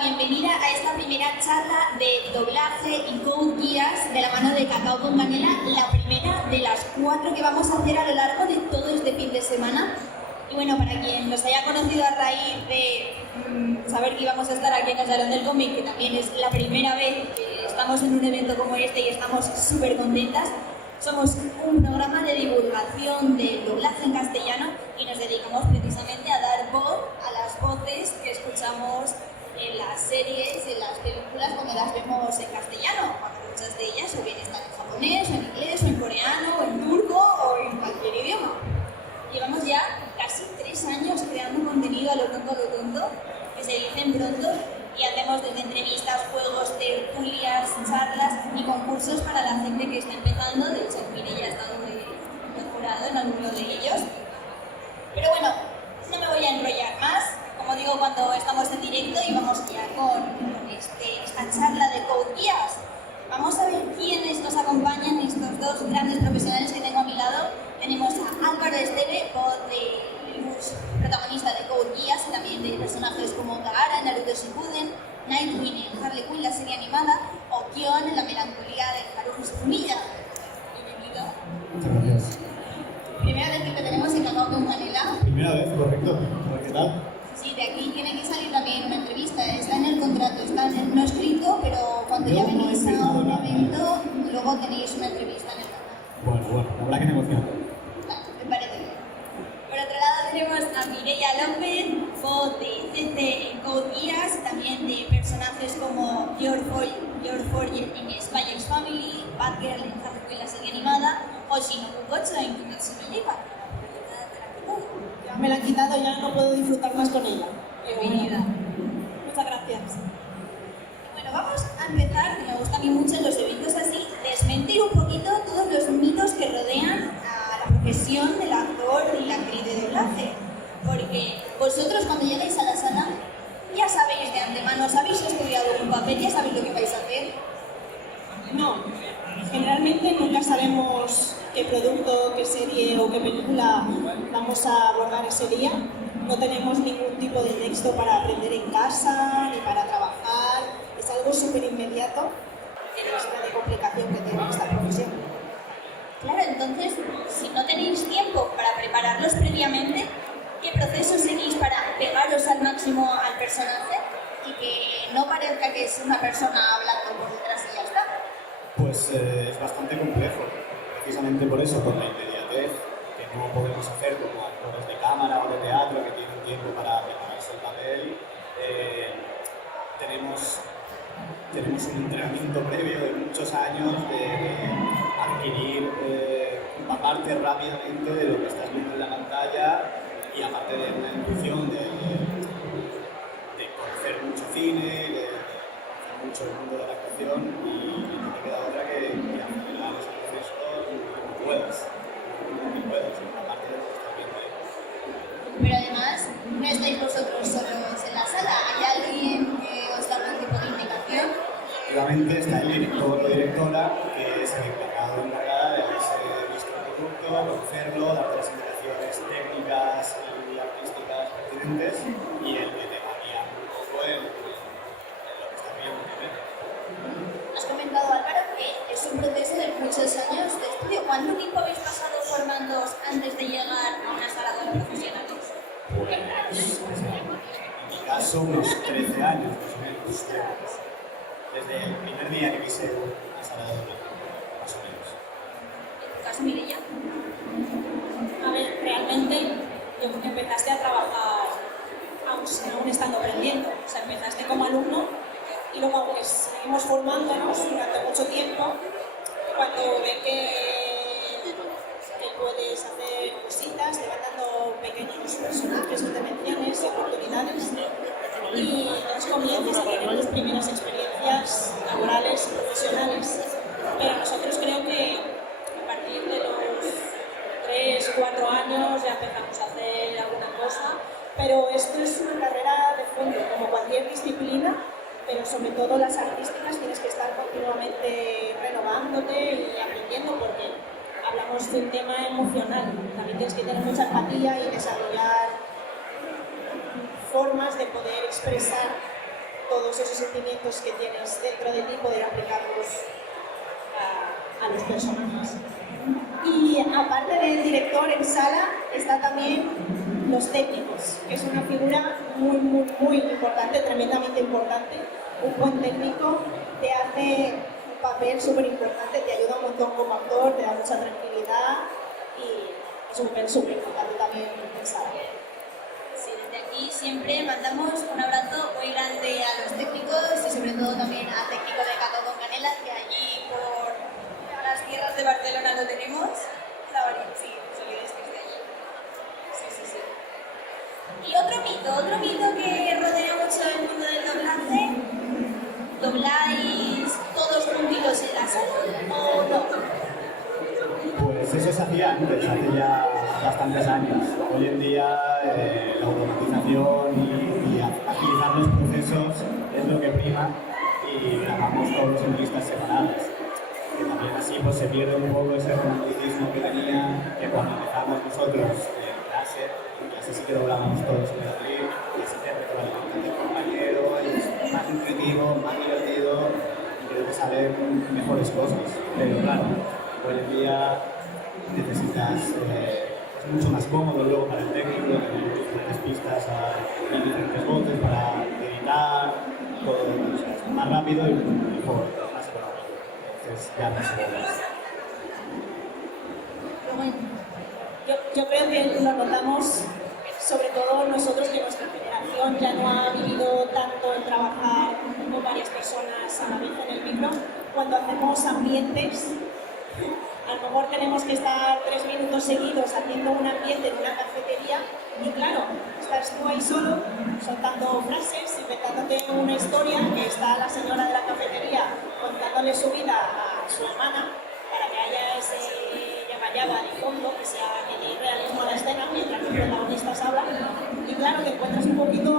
bienvenida a esta primera charla de doblaje y code guías de la mano de Cacao con Canela, la primera de las 4 que vamos a hacer a lo largo de todo este fin de semana. Y bueno, para quien nos haya conocido a raíz de saber que íbamos a estar aquí en el Salón del Cómic, que también es la primera vez que estamos en un evento como este y estamos súper contentas, somos un programa de divulgación del doblaje en castellano y nos dedicamos precisamente a dar voz a las voces que escuchamos en las series, en las películas cuando las vemos en castellano, cuando muchas de ellas o bien están en japonés, o en inglés, o en coreano, o en turco, o en cualquier idioma. Llevamos ya casi 3 años creando contenido a lo tonto, que se dicen pronto, y hacemos desde entrevistas, juegos, tertulias, charlas y concursos para la gente que está empezando. De hecho, Mireia ha estado mejorado en alguno de ellos. Pero bueno, no me voy a enrollar más. Como digo, cuando estamos en directo y vamos ya con esta charla de Code Guías. Vamos a ver quiénes nos acompañan, estos dos grandes profesionales que tengo a mi lado. Tenemos a Álvaro Esteve, voz de protagonista de Code Geass y también de personajes como Gaara en Naruto Shippuden, Nightwing en Harley Quinn, la serie animada, o Kion en La melancolía de Haruhi Suzumiya. Bienvenido. Muchas gracias. Primera vez que te tenemos en Cacao con Canela. Primera vez, correcto. ¿Qué tal? Sí, de aquí tiene que salir también una entrevista, está en el contrato, está no escrito, pero cuando ya venís a un evento, luego tenéis una entrevista en el canal. Bueno, habrá que negociar. Me parece bien. Por otro lado tenemos a Mireia López, voz de CC en Code Geass, también de personajes como George Forger en Spy X Family, Batgirl en Harley Quinn, la serie animada, o Shinobu Gocho en Kimetsu no Yaiba. Ya me la han quitado, ya no puedo disfrutar más con ella. Bienvenida. Muchas gracias. Bueno, vamos a empezar, me gusta a mí mucho en los eventos así, desmentir un poquito todos los mitos que rodean a la profesión del actor y la actriz de doblaje. Porque vosotros cuando llegáis a la sala ya sabéis de antemano, os habéis estudiado un papel, ya sabéis lo que vais a hacer. No, generalmente nunca sabemos qué producto, qué serie o qué película vamos a abordar ese día. No tenemos ningún tipo de texto para aprender en casa ni para trabajar. Es algo súper inmediato en la zona de complicación que tiene esta profesión. Claro, entonces, si no tenéis tiempo para prepararlos previamente, ¿qué proceso seguís para pegaros al máximo al personaje y que no parezca que es una persona hablando por detrás y ya está? Pues es bastante complejo, precisamente por eso, por la inmediatez, que no podemos hacer como actores de cámara o de teatro que tienen tiempo para prepararse el papel. Tenemos un entrenamiento previo de muchos años de adquirir, empaparte rápidamente de lo que estás viendo en la pantalla y aparte de una intuición de conocer mucho cine, de conocer mucho el mundo de la actuación y no te queda otra que acelerar ese proceso como puedas, aparte de lo que estás viendo ahí. Pero además, no estáis vosotros solos en la sala, hay alguien que os da algún tipo de indicación. Obviamente está el director o directora, que es el encargado o encargada de haberse visto el producto, conocerlo, darte las indicaciones técnicas y artísticas pertinentes y el que te va guiando un poco en lo que estás viendo. Has comentado, Álvaro, que es un proceso de muchos años de estudio. ¿Cuánto tiempo habéis pasado formándoos antes de llegar a una sala de profesionales? Pues, en mi caso, unos 13 años más o menos. Desde el primer día que quise una sala de doblaje, más o menos. ¿En tu caso, Mireia? A ver, realmente empezaste a trabajar aún estando aprendiendo. O sea, empezaste como alumno y luego, aunque seguimos formándonos durante mucho tiempo, cuando ven que puedes hacer cositas, te van dando pequeños personajes, intervenciones y oportunidades y entonces comienzas a tener tus primeras experiencias laborales y profesionales. Pero nosotros creo que a partir de los 3, 4 años ya empezamos a hacer alguna cosa, pero esto es una carrera de fondo, como cualquier disciplina, pero sobre todo las artísticas tienes que estar continuamente renovándote y aprendiendo porque hablamos de un tema emocional, también tienes que tener mucha empatía y desarrollar formas de poder expresar todos esos sentimientos que tienes dentro de ti, poder aplicarlos a los personajes. Y aparte del director en sala, está también los técnicos, que es una figura muy importante, tremendamente importante. Un buen técnico te hace un papel súper importante, te ayuda un montón como actor, te da mucha tranquilidad y es un papel súper importante también en sala. Sí, desde aquí siempre mandamos un abrazo muy grande a los técnicos y sobre todo también al técnico de Cacao con Canela, que allí por las tierras de Barcelona lo tenemos. Sí, es que es de allí. Sí. Y otro mito que rodea mucho el mundo del doblaje: ¿dobláis todos juntitos en la sala o no? Pues eso se hacía antes, hace ya bastantes años. Hoy en día la automatización y agilizar los procesos es lo que prima y grabamos todos en listas separadas. Que también así pues, se pierde un poco ese romanticismo que tenía, que cuando empezamos nosotros en clase sí que doblábamos todos en el clip, y así te retroalimentan del compañero, es más nutritivo, más divertido y creo que salen mejores cosas. Pero claro, hoy en día necesitas, es mucho más cómodo luego para el técnico tener diferentes pistas y diferentes voces para editar, todo, o sea, es más rápido y mejor, más económico. Entonces ya no se puede. Yo creo que lo notamos sobre todo nosotros, que nuestra generación ya no ha vivido tanto en trabajar con varias personas a la vez en el micro. Cuando hacemos ambientes, a lo mejor tenemos que estar 3 minutos seguidos haciendo un ambiente en una cafetería y claro, estás tú ahí solo soltando frases, inventándote una historia, que está la señora de la cafetería contándole su vida a su hermana para que haya ese llama de fondo, que dé realismo a la escena mientras los protagonistas hablan. Y claro, te encuentras un poquito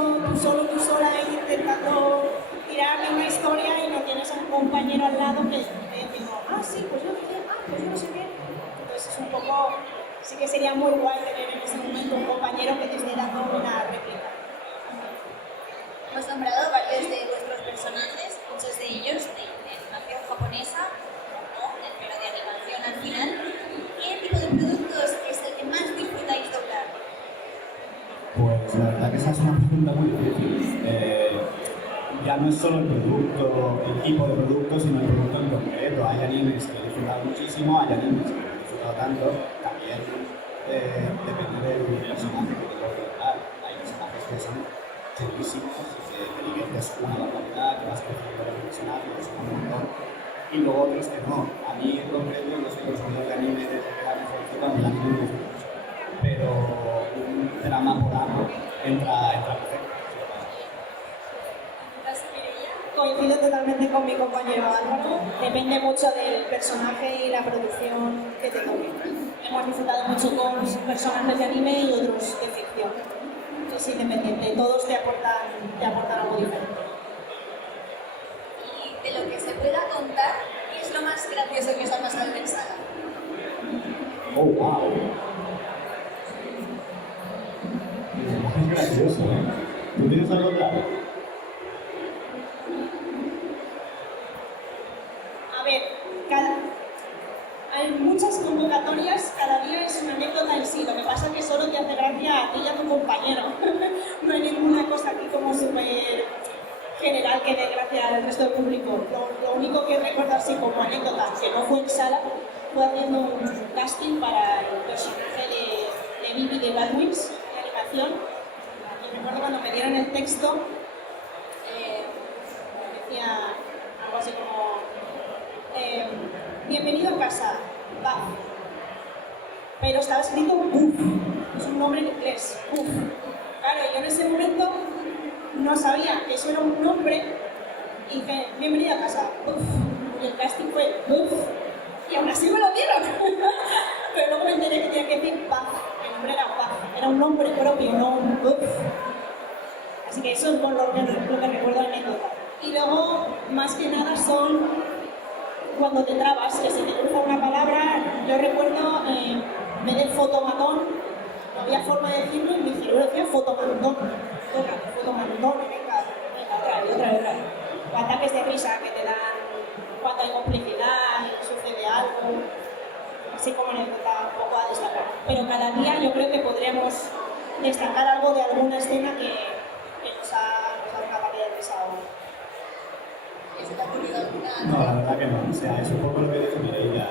tú sola ahí intentando tirarle una historia y no tienes a un compañero al lado que te dice, sí, pues yo dije, pues yo no sé qué. Entonces es un poco, sí que sería muy guay tener en ese momento un compañero que te esté dando una réplica. Hemos nombrado varios de vuestros personajes, muchos de ellos de animación japonesa, pero de animación al final. ¿Qué tipo de productos es el que más disfrutáis doblar? Pues la verdad que esa es una pregunta muy difícil. Ya no es solo el producto, el tipo de producto, sino el producto en concreto. Hay animes que he disfrutado muchísimo, hay animes que no he disfrutado tanto. También depende del personaje que te puedo doblar. Hay personajes que son chulísimos, que te diviertes una barbaridad, que vas creciendo con el personaje, que son un montón. Y luego otros que no. A mí en concreto, yo soy consumidor de anime desde que era mejorcito, a mí el anime me gusta mucho. Pero un drama por año entra perfecto. Coincido totalmente con mi compañero Álvaro. Depende mucho del personaje y la producción que te toque. Hemos disfrutado mucho con personajes de anime y otros de ficción. Es independiente, todos te aportan algo diferente. Y de lo que se pueda contar, ¿qué es lo más gracioso que os ha pasado en sala? ¡Oh, wow! Es gracioso, ¿eh? ¿Tú tienes algo claro? A ver, hay muchas convocatorias, cada día es una anécdota en sí. Lo que pasa es que solo te hace gracia a ti y a tu compañero. No hay ninguna cosa aquí como súper general que dé gracia al resto del público. Lo único que recuerdo así como anécdota, que no fue en sala, fue haciendo un casting para el personaje de Bibi de Bad Wings, de animación. Y recuerdo cuando me dieron el texto, decía algo así como bienvenido a casa, Buff. Pero estaba escrito Buff, es un nombre en inglés, Buff. Claro, yo en ese momento no sabía que eso era un nombre y dije, bienvenido a casa, Buff. Y el casting fue Buff. Y aún así me lo dieron. Pero luego me enteré que tenía que decir Buff. El nombre era Buff, era un nombre propio, no un Buff. Así que eso es por lo que recuerdo la anécdota. Y luego, más que nada, son cuando te trabas, que se te cruza una palabra. Yo recuerdo, en vez de fotomatón, no había forma de decirlo y mi cerebro decía fotomatón. Fotomatón, venga, otra. sonrisa que te dan cuando hay complicidad y sucede algo, así como anécdota un poco a destacar. Pero cada día yo creo que podremos destacar algo de alguna escena que nos ha dado una partida de desahogo. ¿Se te ha ocurrido alguna? No, la verdad que no. O sea, es un poco lo que dice Mireia.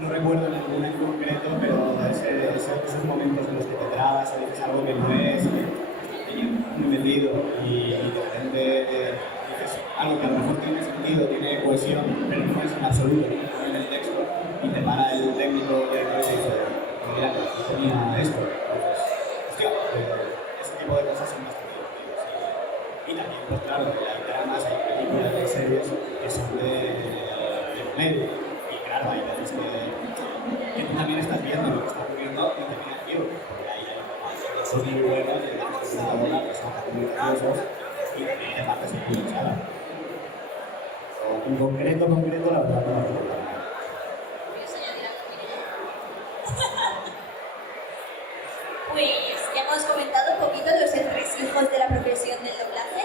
No recuerdo ninguna en concreto, pero esos momentos en los que te trabas o dices algo que no es, muy metido y de repente dices algo que a lo mejor tiene sentido, tiene cohesión, pero no es en absoluto, no en el texto, y te para el técnico y dice, mira, que tenía esto. Entonces, hostia, ese tipo de cosas son bastante divertidas. Y también, pues claro, hay dramas, hay películas, hay series que son de comedia. Y claro, hay veces que tú también estás viendo lo que está ocurriendo y te quedas tío, porque ahí hay momentos muy buenos, de la computadora, que son muy graciosos y de partes muy hinchadas. En concreto, la verdad no me acuerdo. ¿Quieres añadir algo, Mireia? Pues ya hemos comentado un poquito los entresijos de la profesión del doblaje.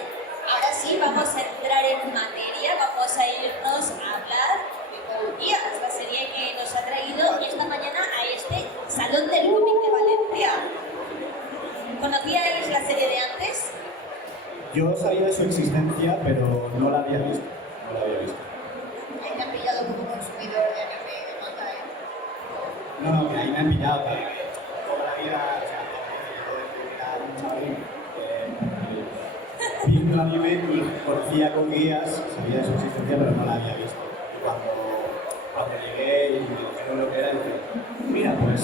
Ahora sí, vamos a entrar en materia, vamos a irnos a hablar de Code Geass, la serie que nos ha traído esta mañana a este Salón del Cómic de Valencia. ¿Conocíais la serie de antes? Yo sabía de su existencia, pero no la había visto. Ahí te han pillado como consumidor de anime de manga, ¿eh? No, que ahí me han pillado, que toda la vida, o sea, era un chavalín viendo anime y conocía Code Geass, sabía de su existencia, pero no la había visto. Y cuando llegué y me dijeron lo que era, dije, mira, pues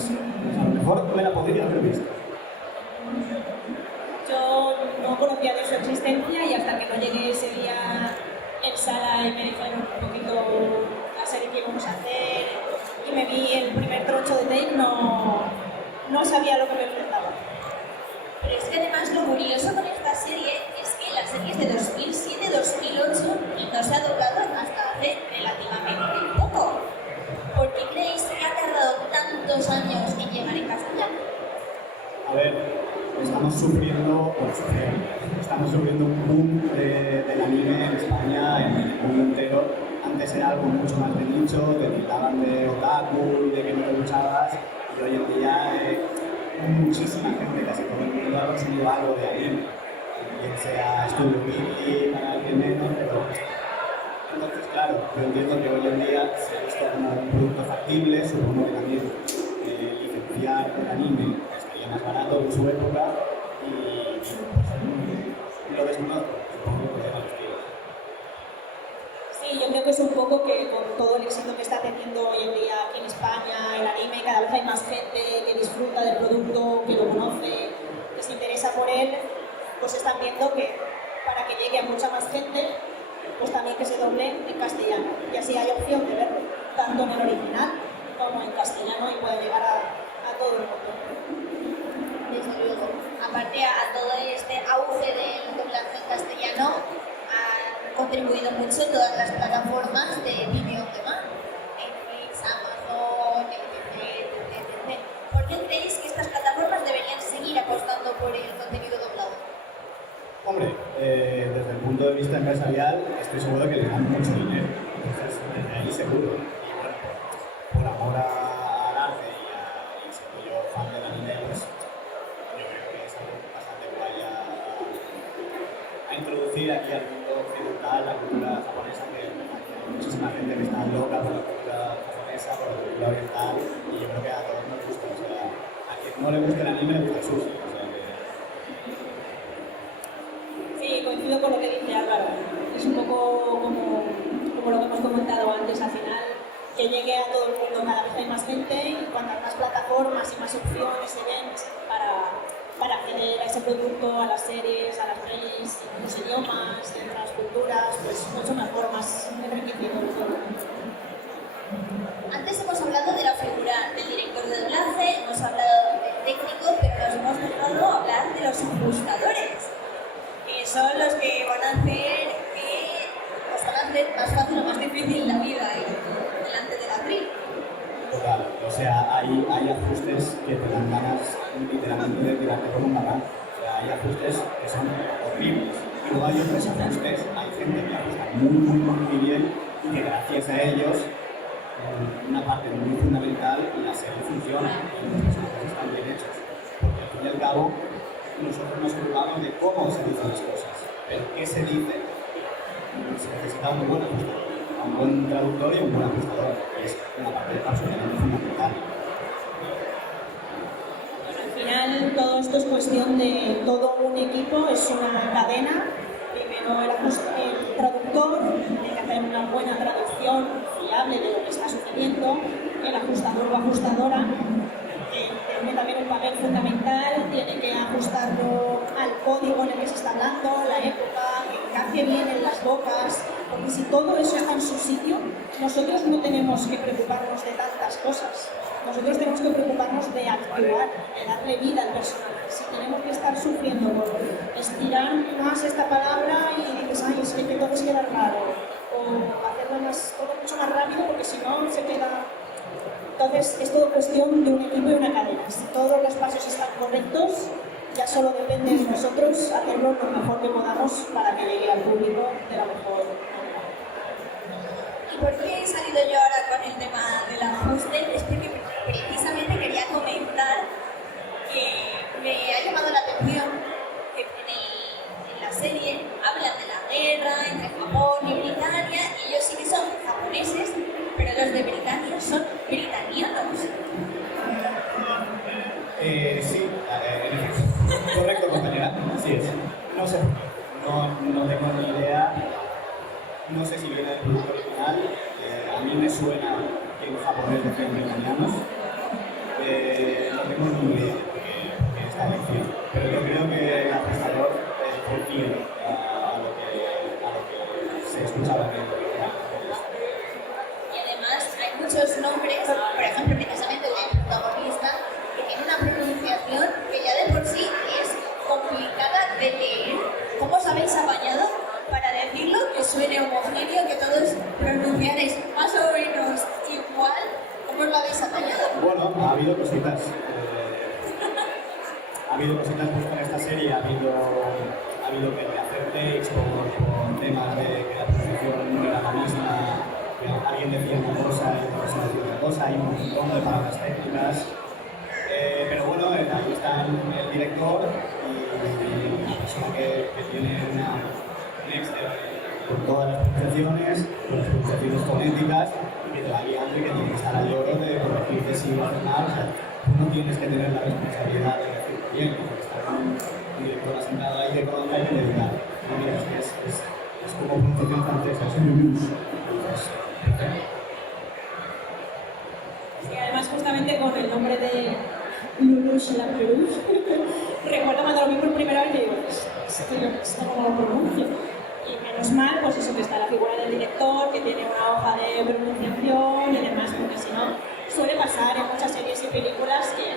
a lo mejor me la podría haber visto. Yo no conocía de su existencia y hasta que no llegué ese día en sala y me dijeron un poquito la serie que íbamos a hacer y me vi el primer trocho de tape, no sabía lo que me enfrentaba. Pero es que además lo curioso con esta serie es que la serie es de 2007-2008 y no se ha doblado hasta hace relativamente poco. ¿Por qué creéis que ha tardado tantos años en llegar en castellano? A ver, estamos sufriendo un boom del anime en España, en el mundo entero. Antes era algo mucho más de nicho, te tildaban de otaku, de que no te luchabas, y hoy en día muchísima gente, casi todo el mundo ha conseguido algo de anime. Bien sea Estudio Ghibli, para alguien menos, pero... Entonces, claro, yo entiendo que hoy en día se ha visto como un producto factible, supongo que también licenciar el anime estaría más barato en su época y lo desconozco, supongo que era los tiros. Sí, yo creo que es un poco que con todo el éxito que está teniendo hoy en día aquí en España el anime, cada vez hay más gente que disfruta del producto, que lo conoce, que se interesa por él, pues están viendo que para que llegue a mucha más gente, pues también que se doble en castellano. Y así hay opción de verlo, tanto en el original como en castellano y puede llegar a todo el mundo. Desde luego. Aparte a todo este auge del doblaje en castellano han contribuido mucho todas las plataformas de video on demand. Netflix, Amazon, etc. ¿Por qué creéis que estas plataformas deberían seguir apostando por el contenido doblado? Hombre, desde el punto de vista empresarial, estoy seguro que le dan mucho dinero. Entonces, desde ahí seguro. Y bueno, por amor al arte y siendo yo fan del anime, pues yo creo que es algo bastante guay a introducir aquí al mundo occidental, la cultura japonesa, que hay muchísima gente que está loca por la cultura japonesa, por la cultura oriental, y yo creo que a todos nos gusta. O sea, a quien no le gusta el anime le gusta el sushi. O sea, Sí, coincido con lo que dice Álvaro. Es un poco como lo que hemos comentado antes, al final, que llegue a todo el mundo, cada vez hay más gente y cuantas más plataformas y más opciones se ven para acceder a ese producto, a las series, a las pelis, en los idiomas, en las culturas, pues mucho mejor, más enriquecido todo. Antes hemos hablado de la figura del director de doblaje, hemos hablado del técnico, pero nos hemos dejado hablar de los ajustadores, que son los que van a hacer que os van a hacer más fácil o más difícil la vida delante del atril. total, o sea, hay ajustes que te dan ganas literalmente de tirarte con un balán. O sea, hay ajustes que son horribles. Y luego hay otros ajustes, hay gente que ajusta muy bien y que gracias a ellos una parte muy fundamental, la serie funciona y los personajes están bien hechos. Porque al fin y al cabo nosotros nos ocupamos de cómo se dicen las cosas, pero qué se dice se necesita un buen ajustador, un buen traductor y un buen ajustador, que es una parte absolutamente fundamental. Al final todo esto es cuestión de todo un equipo, es una cadena. Primero el traductor tiene que hacer una buena traducción fiable de lo que está sucediendo, el ajustador o ajustadora tiene también un papel fundamental, tiene que ajustarlo al código en el que se está hablando, la época, que encaje bien en las bocas, porque si todo eso está en su sitio, nosotros no tenemos que preocuparnos de tantas cosas. Nosotros tenemos que preocuparnos de actuar, de darle vida al personaje. Si tenemos que estar sufriendo por estirar más esta palabra y dices, ay, es que todo queda raro, o hacerlo todo mucho más rápido porque si no se queda... Entonces es todo cuestión de un equipo y una cadena. Si todos los pasos están correctos, ya solo depende de nosotros hacerlo lo mejor que podamos para que llegue al público de la mejor manera. ¿Y por qué he salido yo ahora con el tema del ajuste? Es porque precisamente quería comentar que me ha llamado la atención que en la serie hablan de la guerra entre Japón y Britania y ellos sí que son japoneses, pero los de Britania son britanianos. Sí, correcto, compañera, así es. No sé, no tengo ni idea, no sé si viene del producto original, a mí me suena que en japonés decían britanianos, no tengo ni idea de esta elección, pero yo creo que el ajustador fue fiel a lo que se escuchaba en el original. Y además hay muchos nombres, por ejemplo, precisamente el del protagonista, que tiene una pronunciación que ya de por sí es complicada de leer. ¿Cómo os habéis apañado para decirlo que suene homogéneo, que todos pronunciaréis más o menos igual? ¿Cómo os lo habéis apañado? Bueno, ha habido cositas. Ha habido cositas pues, con esta serie, ha habido que hacer takes por temas de que la pronunciación no era la misma, que alguien decía una cosa y otra persona decía otra cosa, hay un montón de palabras técnicas. Pero bueno, ahí está el director y la persona que tiene un Excel con todas las pronunciaciones, con las pronunciaciones fonéticas, y que te va guiando y que tiene que estar al loro de corregirte si va a hacer mal. O sea, tú no tienes que tener la responsabilidad de decirlo bien, porque está un director asentado ahí que conozca y que te diga, no, mira, es como pronunciación francesa, es un blues. Y además justamente con el nombre de Lelouch Lapérouche, recuerdo cuando lo vi por primera vez y digo, ¿esto cómo lo pronuncio? Y menos mal, pues eso que está la figura del director, que tiene una hoja de pronunciación y demás, porque si no, suele pasar en muchas series y películas que,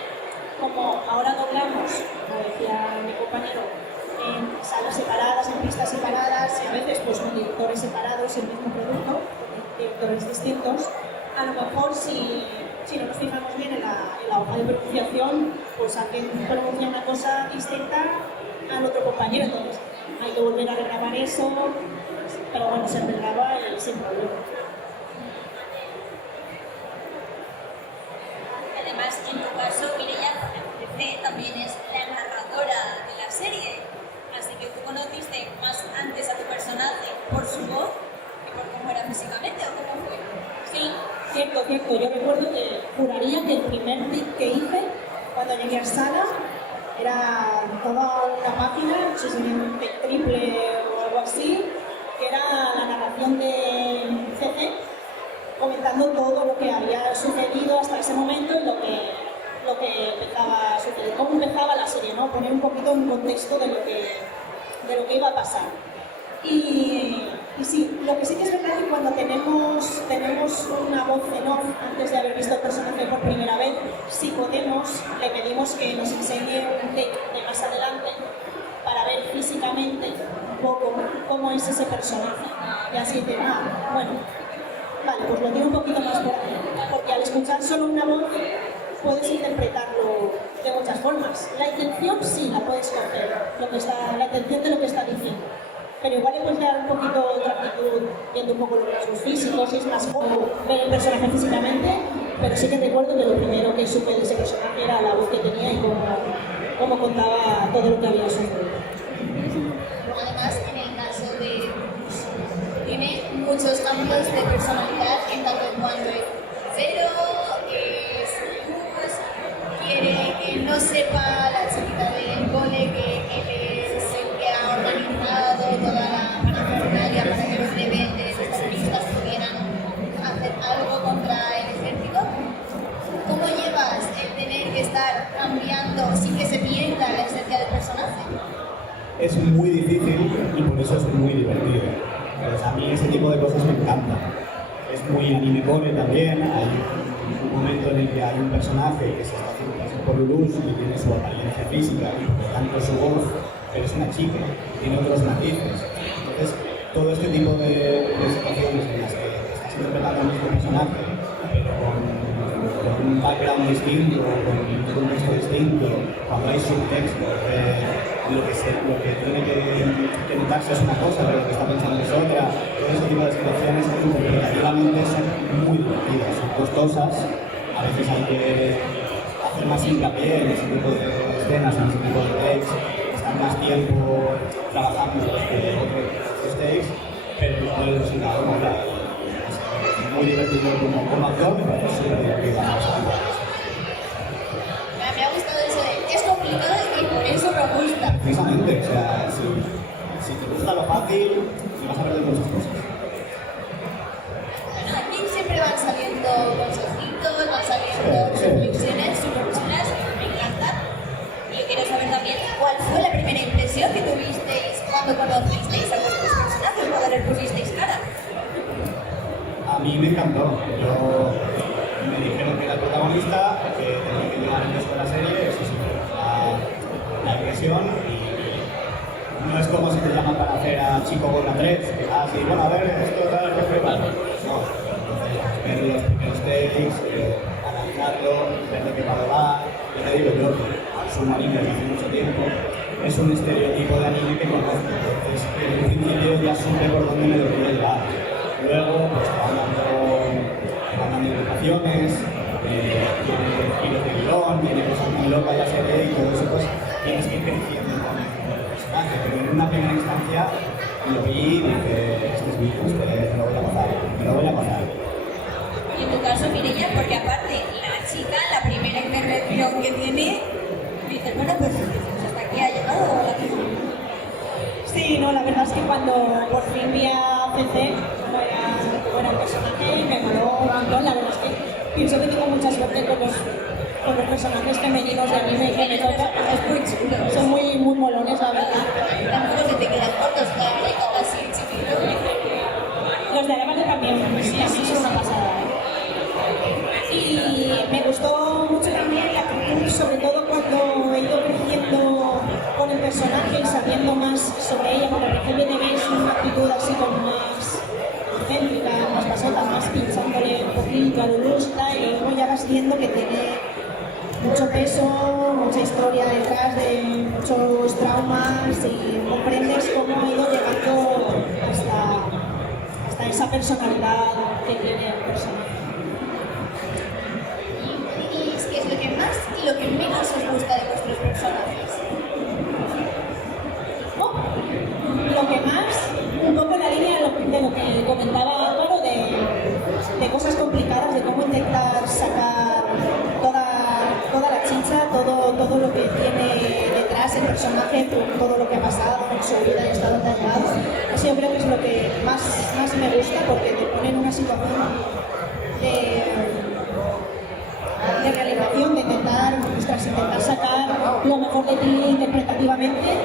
como ahora doblamos, como decía mi compañero, en salas separadas, en pistas separadas, y a veces pues con directores separados, el mismo producto, con directores distintos, a lo mejor si no nos fijamos bien en la hoja de pronunciación, pues alguien pronuncia una cosa distinta al otro compañero, entonces hay que volver a regrabar eso, pero bueno, se regraba y sin problema. Además, en tu caso, Mireia, también es la narradora de la serie, así que tú conociste más antes a tu personaje por su voz que por cómo era físicamente, ¿o cómo fue? Sí, cierto. Yo recuerdo que juraría que el primer tip que hice cuando llegué a sala era toda una página, no sé si era un triple o algo así, que era la narración de CC, comentando todo lo que había sucedido hasta ese momento y lo que empezaba a suceder, cómo empezaba la serie, ¿no? Poner un poquito en contexto de lo que iba a pasar. Y sí, lo que sí que es verdad es que cuando tenemos una voz en off antes de haber visto el personaje por primera vez, si podemos, le pedimos que nos enseñe un take de más adelante para ver físicamente un poco cómo es ese personaje. Y así de, bueno, vale, pues lo tiene un poquito más por ahí, porque al escuchar solo una voz puedes interpretarlo de muchas formas. La intención sí la puedes coger, la intención de lo que está diciendo. pero igual le puedes dar un poquito otra actitud viendo un poco lo que es sus físicos, si es más cómodo ver el personaje físicamente, pero sí que recuerdo que lo primero que supe de ese personaje era la voz que tenía y cómo contaba todo lo que había sufrido. Además, en el caso de tiene muchos cambios de personalidad en tanto en cuanto es cero, es luz, quiere que no sepa la chiquita del cole que él es el que ha organizado toda la parafernalia para que los rebeldes estadounidenses pudieran hacer algo contra el ejército. ¿Cómo llevas el tener que estar cambiando sin que se pierda la esencia del personaje? Es muy difícil y por eso es muy divertido. Pues a mí ese tipo de cosas me encantan. Es muy anime core también. Hay un momento en el que hay un personaje que se está haciendo pasar por luz y tiene su apariencia física y por lo tanto su voz, pero es una chica, tiene otros matices. Entonces, todo este tipo de situaciones en las que estás interpretando al mismo personaje, pero con un background distinto, con un contexto distinto, cuando hay subtexto, lo que tiene que notarse es una cosa, pero lo que está pensando es otra. Todo ese tipo de situaciones interpretativamente son muy divertidas, son costosas. A veces hay que hacer más hincapié en ese tipo de escenas, en ese tipo de takes, estar más tiempo trabajando que otros takes, pero el resultado mola. Es muy divertido como actor, pero es súper divertido. Me ha gustado eso de es complicado y por eso me gusta. Precisamente, o sea, si te gusta lo fácil, vas a aprender muchas cosas. Bueno, aquí siempre van saliendo consejitos, van saliendo reflexiones súper chulas, me encantan. Y yo quiero saber también cuál fue la primera impresión que tuvisteis cuando conocisteis a vuestros personajes, cuando les pusisteis cara. A mí me encantó. Me dijeron que era el protagonista, que tenía que llevar el resto de la serie, eso sí, la impresión. Y no es como si te llaman para hacer a Chico Bola 3, que sí, bueno, a ver, esto tal, qué prueba. No, ver los primeros takes, analizarlo, ver de qué palo va. Yo te digo, yo soy un anime desde hace mucho tiempo, es un estereotipo de anime que conozco, entonces en un principio ya supe por dónde me debería llevar. Luego, pues van dando indicaciones, tiene giros de guión, tiene cosas muy locas la serie y todo eso, pues tienes que ir creciendo con el personaje. Pero en una primera instancia lo vi y dije, este es mi hijo, me lo voy a pasar, me lo voy a pasar. Y en tu caso, Mireia, porque aparte la chica, la primera intervención que tiene, dices, bueno, pues hasta aquí ha llegado la chica. Sí, no, la verdad es que cuando por fin vi a CC, era el personaje, me moló un montón. La verdad es que pienso que tengo mucha suerte con los personajes femeninos de anime que me tocan. Es muy chulo, son muy molones, la verdad. Tampoco se te quedan cortos, claro, hay como así chiquitos. Los de Arabate también, sí, así son una pasada. Y me gustó mucho también la actitud, sobre todo cuando he ido creciendo con el personaje y sabiendo más sobre ella, porque al principio tenéis una actitud así como más céntrica, más pasota, más pinchándole un poquito a Lulusta, y luego ya vas viendo que tiene mucho peso, mucha historia detrás de muchos traumas y comprendes cómo ha ido llegando hasta esa personalidad que tiene el personaje. ¿Y qué es lo que más y lo que menos os gusta de vuestros personajes? Lo que más, un poco en la línea de lo que comentaba Álvaro, de cosas complicadas, de cómo intentar sacar toda la chicha, todo lo que tiene detrás el personaje, todo lo que ha pasado en su vida y hasta dónde ha llegado. Eso yo creo que es lo que más me gusta, porque te pone en una situación de realización, de intentar sacar lo mejor de ti interpretativamente,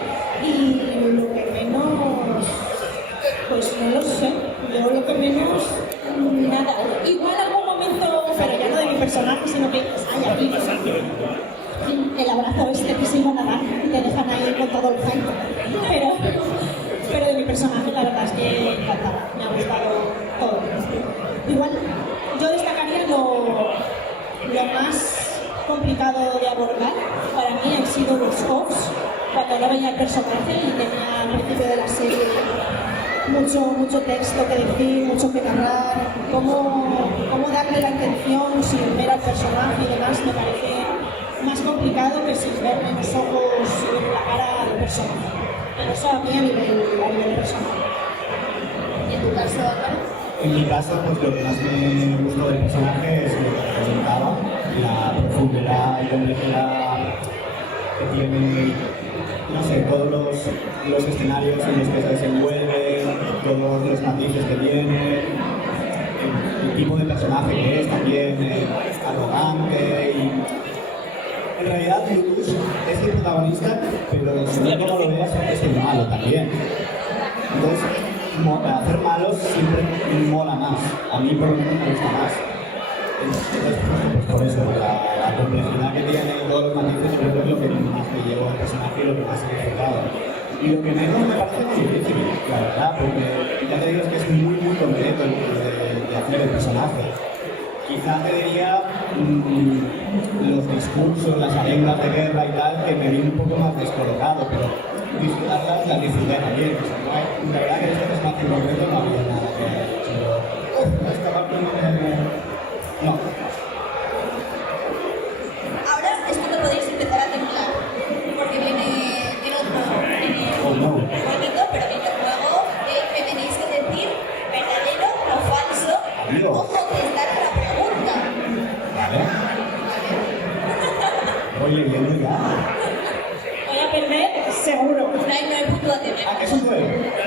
y lo que menos, pues no lo sé, yo lo que menos, nada. Igual algún momento, pero ya no de mi personaje, sino que hay aquí, el abrazo que se iban a dar y te dejan ahí con todo el hype, pero de mi personaje la verdad es que me encantaba, me ha gustado todo. Igual yo destacaría lo más complicado de abordar para mí han sido los offs, cuando no veía el personaje y tenía al principio de la serie mucho texto que decir, mucho que narrar, cómo darle la intención sin ver al personaje y demás me parece más complicado que sin verle en los ojos y ver la cara al personaje. Pero eso a mí a nivel personal. ¿Y en tu caso, Álvaro? En mi caso, pues lo que más me gustó del personaje es lo que representaba, la profundidad y complejidad que tiene, no sé, todos los escenarios en los que se desenvuelve, todos los matices que tiene, el tipo de personaje que es también arrogante y... En realidad, Luz es el protagonista, pero según como lo veas, es el malo también. Entonces, hacer malos siempre mola más. A mí, por lo menos, me gusta más. Entonces, pues por eso, la complejidad que tiene y todos los matices, yo creo que es lo que más me llevó al personaje y lo que más he disfrutado. Y lo que menos me parece muy difícil, la verdad, porque ya te digo es que es muy completo el de hacer el personaje. Quizás te diría los discursos, las arengas de guerra y tal, que me vi un poco más descolocado, pero disfrutarlas las disfruté también. O sea, la verdad que en este personaje en concreto no había nada que haya dicho, esta parte no. Ahora es cuando podéis empezar a temblar, porque viene otro bonito, pero viene el juego que tenéis que decir verdadero o falso o contestar a la pregunta. Vale. Oye, viendo ya. Voy a perder seguro. No hay puntuación. ¿Ah, que es un duelo?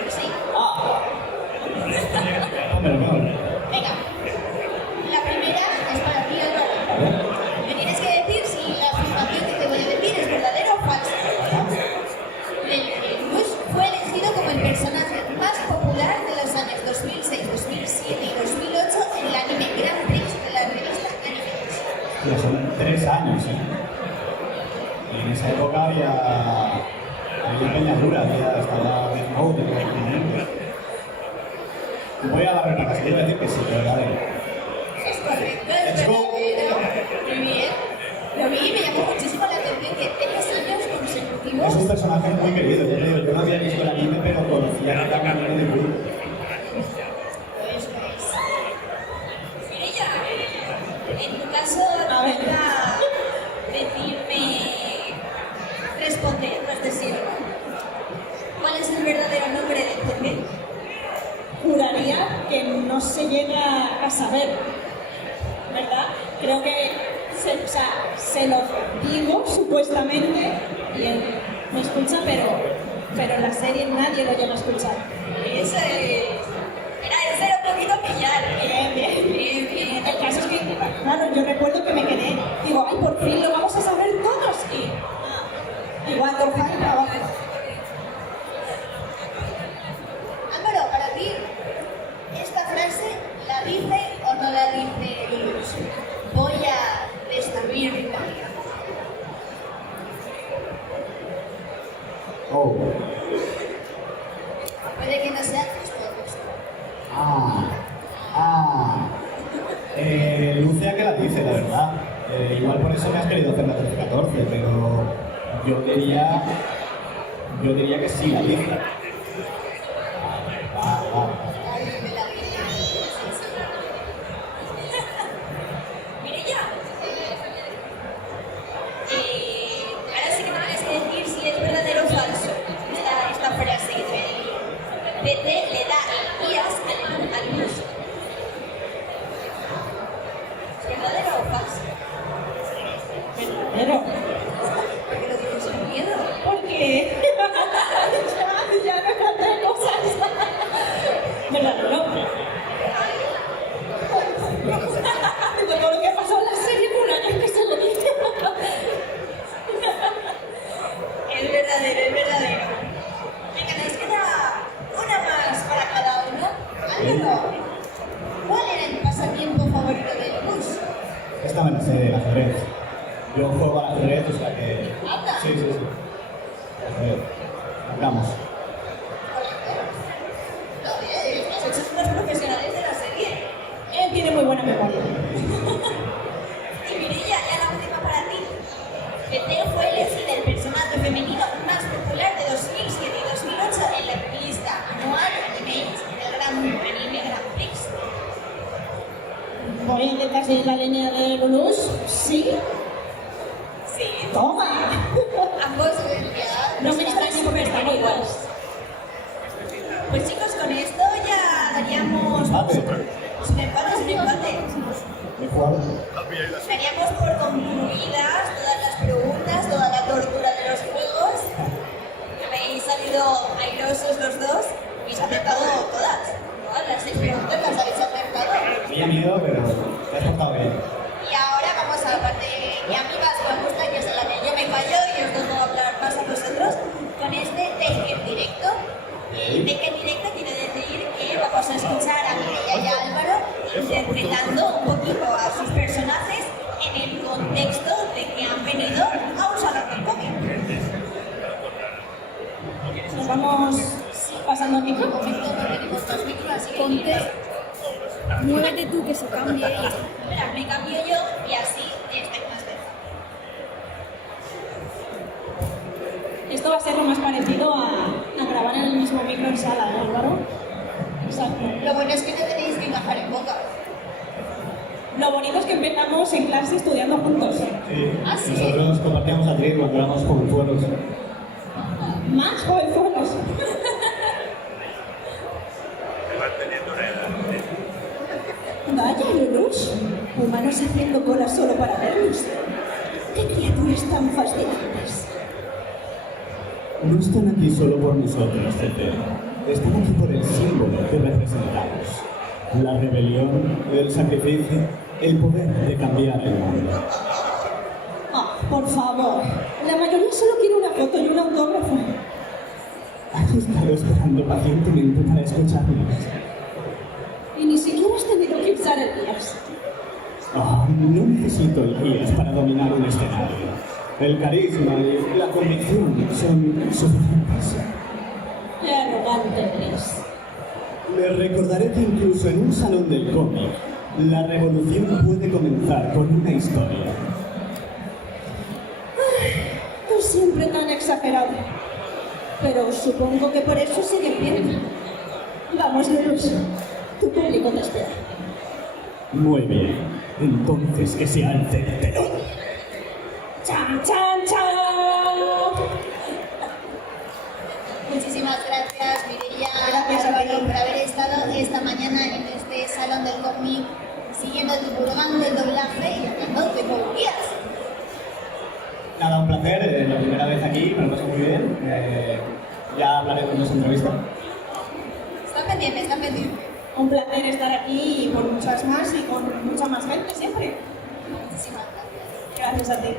Sí. Ah. Hombre, no. Venga. La primera es para ti, Álvaro. Vale. Me tienes que decir si la afirmación que te voy a decir es verdadera o falsa. Bush fue elegido como el personaje más popular de los años 2006, 2007 y 2008 en el anime Grand Prix de la revista Anime. Ya son 3 años, ¿eh? Y en esa época había peña dura, estaba Death Note, voy a darle una casa, quiero decir que sí, que verdadero. Es correcto, es verdadero. Muy bien. Lo vi y me llamó muchísimo la atención que 3 años consecutivos. Es un personaje muy querido, ya te digo, yo no había visto el anime, pero conocía que era un anime de grupo. Pues. Mireia, en tu caso, A ver. toca decirme. Responder, no es decir. ¿Cuál es el verdadero nombre del Tekken? Juraría que no se llega a saber, ¿verdad? Creo que se lo digo supuestamente y él me escucha, pero en la serie nadie lo llega a escuchar. Ese era un poquito pillar. Bien. El caso es que, claro, yo recuerdo que me quedé, digo, ay, por fin lo vamos a saber todos y cuando fue abajo. Álvaro, para ti, ¿esta frase la dice o no la dice Luz? Voy a destruir mi familia. Oh. Puede que no sea justo. Lucia que la dice, la verdad. Igual por eso me has querido hacer la 13-14, pero yo diría que sí la dice. Vale. Mireia, ahora sí que me tienes que decir si es verdadero o falso esta frase que PT le da guías al Luz. ¿Es verdadero o falso? Pero, ¿Por qué lo dices con miedo? porque ya me planteé cosas. ¿Verdadero? De todo lo que pasó en la serie por un año que se lo dije. Es verdadero. Venga, nos queda una más para cada uno. Álvaro, ¿cuál era el pasatiempo favorito de Luz? Esta me la sé del ajedrez. Yo juego al ajedrez, o sea que... ¿Anda? Sí. Ajedrez. Vamos. Los hechos unos profesionales de la serie. Él tiene muy buena memoria. Y Mireia, ya la última para ti. PT fue elegida el personaje femenino más popular de 2007 y 2008 en la revista anual Anime favorecitas de la línea de Lelouch? Sí. Sí. ¡Toma! Ambos ya. No me extraña porque están iguales. Pues chicos, con esto ya daríamos. Empate. Es un empate. Mejor. Daríamos por concluidas todas las preguntas, toda la tortura de los juegos. Habéis salido airosos los dos y habéis acertado todas. Todas las 6 preguntas las habéis acertado. Tenía miedo, pero te has portado bien. Y ahora vamos a la parte que a mí más me gusta, que es en la que yo me callo y os dejo hablar más a vosotros, con este Take en directo. Y Take en directo quiere decir que vamos a escuchar a Mireia y a Álvaro interpretando un poquito a sus personajes en el contexto de que han venido a un salón del cómic. Nos vamos pasando el micro. Un momento, porque tenemos dos micros, así que Ponte, muévete tú que se cambie y ya está. Espera, me cambio yo y así estáis más cerca. Esto va a ser lo más parecido a grabar en el mismo micro en sala, ¿no, Álvaro? Exacto. Lo bueno es que no tenéis que encajar en boca. Lo bonito es que empezamos en clase estudiando juntos. Sí. ¿Ah, sí? Nosotros compartíamos atril cuando éramos jovenzuelos. Más jovenzuelos. Vaya, Lelouch. Humanos haciendo cola solo para verlos. ¿Qué criaturas tan fascinantes? No están aquí solo por nosotros, Pepe. Están aquí por el símbolo que representamos. La rebelión, el sacrificio, el poder de cambiar el mundo. Ah, por favor. La mayoría solo quiere una foto y un autógrafo. Has estado esperando pacientemente para escucharnos. Y ni siquiera has tenido que usar el guías. Oh, no necesito el guías para dominar un escenario. El carisma y la convicción son suficientes. Qué arrogante eres. Les recordaré que incluso en un salón del cómic, la revolución puede comenzar con una historia. Tú siempre tan exagerado. Pero supongo que por eso sigue en pie. Vamos, Lelouch. Tu público te espera. Muy bien, entonces que se alce el telón. ¡Chan, chan, chan! Muchísimas gracias, Mireia, Gracias a Álvaro, ti. por haber estado esta mañana en este salón del cómic, siguiendo, divulgando el doblaje y hablando de comunidades. Nada, un placer. La primera vez aquí, me lo paso muy bien. Ya hablaremos en nuestra entrevista. Está pendiente, está pendiente. Un placer estar aquí y por muchas más y con mucha más gente siempre. Muchísimas gracias. Gracias a ti.